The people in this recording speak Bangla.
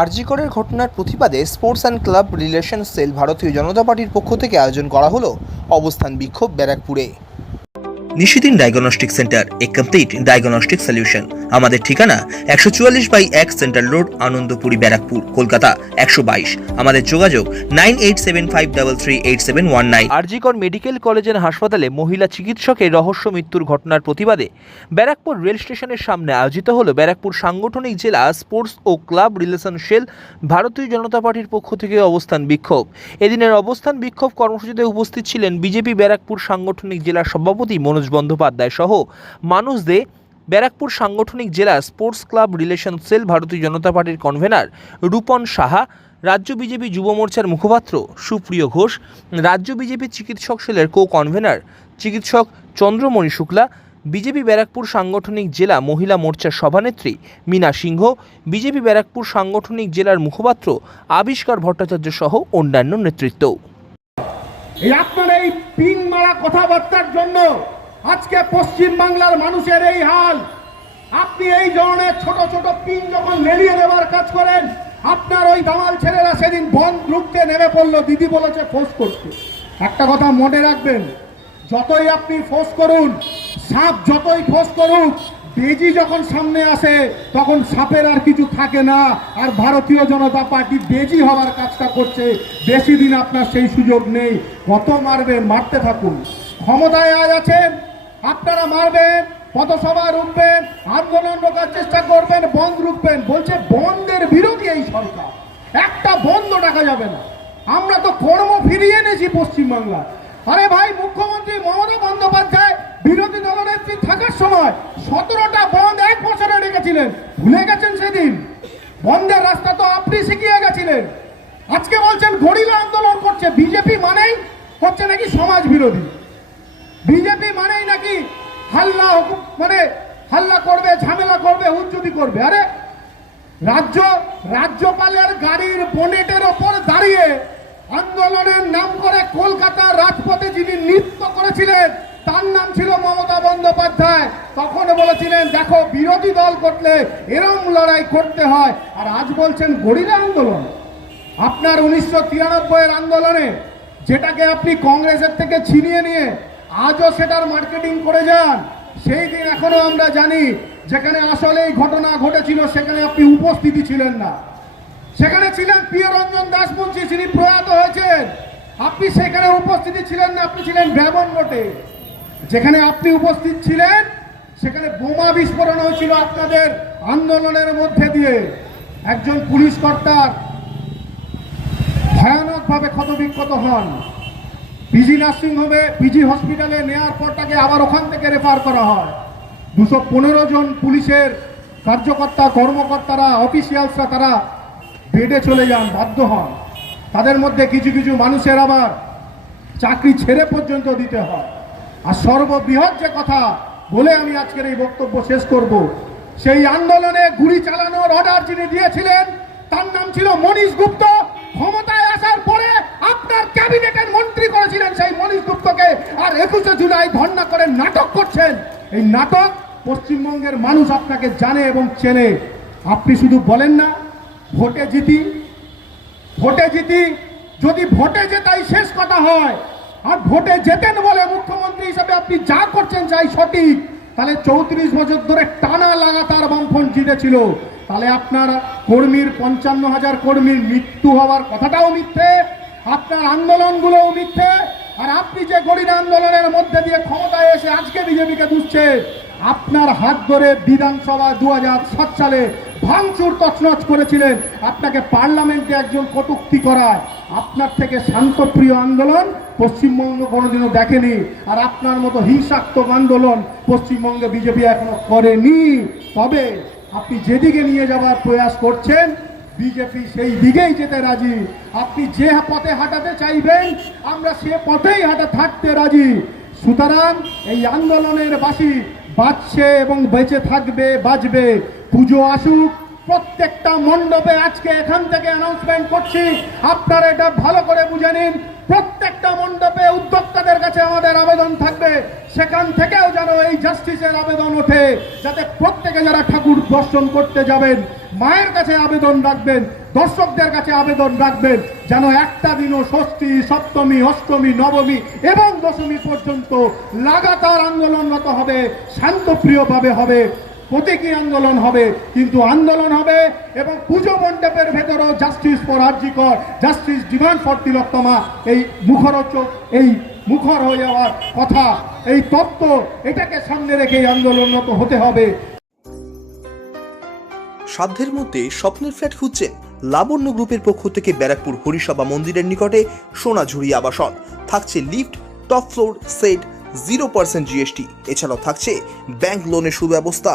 আরজিকরের ঘটনার প্রতিবাদে sports and club relation cell ভারতীয় জনতা পার্টির পক্ষ থেকে আয়োজন করা হলো অবস্থান বিক্ষোভ ব্যারাকপুরে। নিশিদিন ডায়াগনস্টিক সেন্টার এ কমপ্লিট ডায়াগনস্টিক সলিউশন আমাদের ঠিকানা একশো চুয়াল্লিশ বাই এক সেন্ট্রাল রোড আনন্দপুরি, ব্যারাকপুর, কলকাতা, একশো বাইশ। আমাদের যোগাযোগ nine eight seven five double three eight seven one nine. RG Kar medical কলেজের হাসপাতালে মহিলা চিকিৎসকের রহস্য মৃত্যুর ঘটনার প্রতিবাদে ব্যারাকপুর রেল স্টেশনের সামনে আয়োজিত হল ব্যারাকপুর সাংগঠনিক জেলা স্পোর্টস ও club relation cell Bharatiya Janata পার্টির পক্ষ থেকে অবস্থান বিক্ষোভ। এদিনের অবস্থান বিক্ষোভ কর্মসূচিতে উপস্থিত ছিলেন বিজেপি ব্যারাকপুর সাংগঠনিক জেলার সভাপতি মনোজ বন্দ্যোপাধ্যায় সহ মানুষ দে ব্যারাকপুর সাংগঠনিক জেলা স্পোর্টস ক্লাব রিলেশন সেল ভারতীয় জনতা পার্টির কনভেনার রূপন সাহা, রাজ্য বিজেপি যুব মোর্চার মুখপাত্র সুপ্রিয় ঘোষ, রাজ্য বিজেপি চিকিৎসক সেলের কো কনভেনার চিকিৎসক চন্দ্রমণি শুক্লা, বিজেপি ব্যারাকপুর সাংগঠনিক জেলা মহিলা মোর্চার সভানেত্রী মীনা সিংহ, বিজেপি ব্যারাকপুর সাংগঠনিক জেলার মুখপাত্র আবিষ্কার ভট্টাচার্য সহ অন্যান্য নেতৃত্ব। আপনার এই পিন মারা কথাবার্তার জন্য আজকে পশ্চিম বাংলার মানুষের এই হাল। আপনি এই ধরনের ছোট ছোট পিন যখন লেলিয়ে দেওয়ার কাজ করেন, আপনার ওই দামাল ছেলেরা সেদিন বন রুখতে নেমে পড়ল, দিদি বলেছে ফোর্স করতে। একটা কথা মনে রাখবেন, যতই আপনি ফোর্স করুন, সাপ যতই ফোর্স করুক, বেজি যখন সামনে আসে, তখন সাপের আর কিছু থাকে না, আর ভারতীয় জনতা পার্টি বেজি হওয়ার কাজটা করছে, বেশি দিন আপনার সেই সুযোগ নেই। কত মারবে, মারতে থাকুন। ক্ষমতায় আজ আছেন আপনারা মারবেন, পথসভা রুখবেন, আন্দোলন রোখার চেষ্টা করবেন, বন্ধ রুখবেন। বলছে, বন্ধের বিরোধী এই সরকার। একটা বন্ধ ডাকা যাবে না। আমরা তো কর্ম ফিরিয়ে এনেছি পশ্চিমবাংলা আরে ভাই, মুখ্যমন্ত্রী মমতা বন্দ্যোপাধ্যায় বিরোধী দলনেত্রী থাকার সময় সতেরোটা বন্ধ এক বছরে রেখেছিলেন। ভুলে গেছেন সেদিন। বন্ধের রাস্তা তো আপনি শিখিয়ে গেছিলেন। আজকে বলছেন, গরিলা আন্দোলন করছে। বিজেপি মানেই হচ্ছে নাকি সমাজ বিরোধী হাল্লা মানে হাল্লা করবে, ঝামেলা করবে হুজ্জুতি করবে। আরে, রাজ্য, রাজ্যপালের গাড়ির বনেটের ওপর দাঁড়িয়ে আন্দোলনের নাম করে কলকাতার রাজপথে যিনি নৃত্য করেছিলেন, তার নাম ছিল মমতা বন্দ্যোপাধ্যায়। তখন বলেছিলেন, দেখো, বিরোধী দল করলে এরম লড়াই করতে হয়। আর আজ বলছেন, গরিলা আন্দোলন। আপনার উনিশশো আন্দোলনে যেটাকে আপনি কংগ্রেসের থেকে ছিনিয়ে নিয়ে আজও সেটার মার্কেটিং করে যান। সেই দিন এখনও আমরা জানি, যেখানে আসলে এই ঘটনা ঘটেছিল, সেখানে আপনি উপস্থিতি ছিলেন না। সেখানে ছিলেন প্রিয় রঞ্জন দাস মুন্সি যিনি প্রয়াত হয়েছেন। আপনি সেখানে উপস্থিতি ছিলেন না, আপনি ছিলেন ব্যাবন মোটে যেখানে আপনি উপস্থিত ছিলেন, সেখানে বোমা বিস্ফোরণ হয়েছিল আপনাদের আন্দোলনের মধ্যে দিয়ে। একজন পুলিশ কর্তার ভয়ানকভাবে ক্ষতবিক্ষত হন। পিজি নার্সিং হোমে, পিজি হসপিটালে নেওয়ার পর তাকে আবার ওখান থেকে রেফার করা হয়। দুশো পনেরো জন পুলিশের কার্যকর্তা, কর্মকর্তারা, অফিসিয়ালসরা তারা বেডে চলে যান, বাধ্য হন। তাদের মধ্যে কিছু কিছু মানুষের আবার চাকরি ছেড়ে পর্যন্ত দিতে হয়। আর সর্ববৃহৎ যে কথা বলে আমি আজকের এই বক্তব্য শেষ করব, সেই আন্দোলনে গুলি চালানোর অর্ডার যিনি দিয়েছিলেন, তার নাম ছিল মনীষ গুপ্ত। ক্ষমতায় আসার পরে আপনার ক্যাবিনেটের মন্ত্রী করেছিলেন সেই মনীষ গুপ্তকে। আর একুশে জুলাই ধর্ণা করে নাটক করছেন। এই নাটক পশ্চিমবঙ্গের মানুষ আপনাকে জানে এবং চেনে। আপনি শুধু বলেন না, ভোটে জিতি ভোটে জিতি, যদি ভোটে জেতাই শেষ কথা হয়, আর ভোটে জেতেন বলে মুখ্যমন্ত্রী হিসেবে আপনি যা করছেন চাই সঠিক। তাহলে চৌত্রিশ বছর ধরে টানা লাগাতার বামফ্রন্ট জিতেছিল। তাহলে আপনার কর্মীর পঞ্চান্ন হাজার কর্মীর মৃত্যু হওয়ার কথাটাও মিথ্যে, আপনার আন্দোলনগুলোও মিথ্যে, আর আপনি যে গরিব আন্দোলনের মধ্যে দিয়ে ক্ষমতায় এসে আজকে বিজেপিকে দুষছে, আপনার হাত ধরে বিধানসভা দু হাজার সাত সালে ভাঙচুর তছনছ করেছিলেন, আপনাকে পার্লামেন্টে একজন কটুক্তি করায়। আপনার থেকে শান্তপ্রিয় আন্দোলন পশ্চিমবঙ্গ কোনোদিনও দেখেনি, আর আপনার মতো হিংসাত্মক আন্দোলন পশ্চিমবঙ্গে বিজেপি এখনও করেনি। তবে আপনি যেদিকে নিয়ে যাওয়ার প্রয়াস করছেন, বিজেপি সেই দিকেই যেতে রাজি। আপনি যে পথে হাঁটাতে চাইবেন, আমরা সে পথেই হাঁটা থাকতে রাজি। সুতরাং এই আন্দোলনের বাসি বাঁচছে এবং বেঁচে থাকবে, বাঁচবে। পুজো আসুক, প্রত্যেকটা মণ্ডপে আজকে এখান থেকে অ্যানাউন্সমেন্ট করছি। আপনারা এটা ভালো করে বুঝে নিন। প্রত্যেকটা মণ্ডপে উদ্যোক্তাদের কাছে আমাদের আবেদন থাকবে। সেখান থেকেও যেন এই জাস্টিসের আবেদন ওঠে, যাতে প্রত্যেকে যারা ঠাকুর দর্শন করতে যাবেন, মায়ের কাছে আবেদন রাখবেন, দর্শকদের কাছে আবেদন রাখবেন, যেন একটা দিনও ষষ্ঠী, সপ্তমী, অষ্টমী, নবমী এবং দশমী পর্যন্ত লাগাতার আন্দোলনরত হবে, শান্তপ্রিয়ভাবে হবে। প্রতীকী আন্দোলন হবে, কিন্তু আন্দোলন হবে এবং পুজো মণ্ডপের ভেতরেও justice for RG Kar justice demand for Tilottama এই মুখরোচক এই মুখর হয়ে যাওয়ার কথা, এই তত্ত্ব, এটাকে সামনে রেখে আন্দোলনরত হতে হবে। সাধ্যের মধ্যে স্বপ্নের ফ্ল্যাট খুঁজছেন লাবণ্য গ্রুপের পক্ষ থেকে ব্যারাকপুর হরিসভা মন্দিরের নিকটে সোনাঝুরি আবাসন। থাকছে lift, top floor, set zero percent GST এছাড়াও থাকছে ব্যাংক লোনের সুব্যবস্থা।